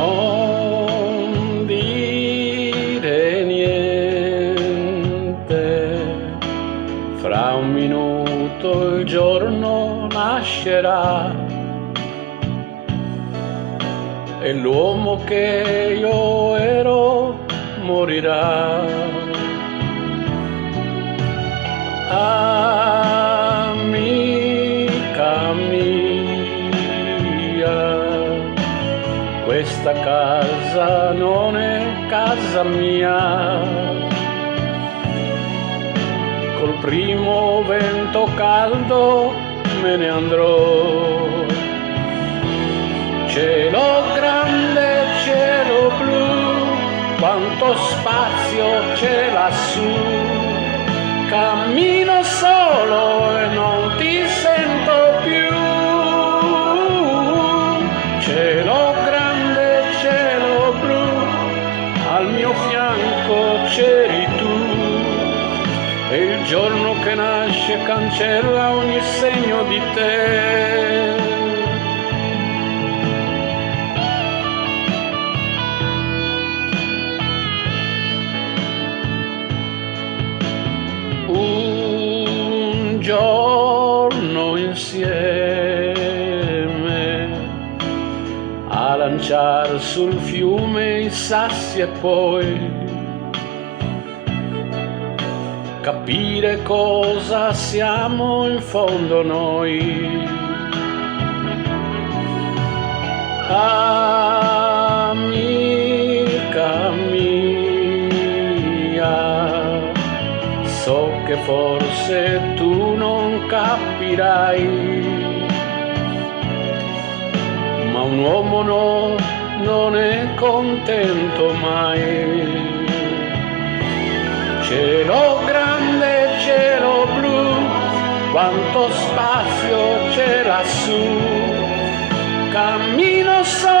non dire niente, fra un minuto il giorno nascerà e l'uomo che io ero morirà. Amica mia, questa casa non è casa mia. Col primo vento caldo me ne andrò. Cielo grande, cielo blu, quanto spazio c'è lassù. Cammino solo e non ti sento più. Cielo grande, cielo blu, al mio fianco c'eri tu. E il giorno che nasce cancella ogni segno di te. Un giorno insieme a lanciar sul fiume i sassi e poi capire cosa siamo in fondo noi. Amica mia, so che forse tu non capirai, ma un uomo no, non è contento mai. Cielo grande, cielo blu, quanto spazio c'è lassù. Cammino solo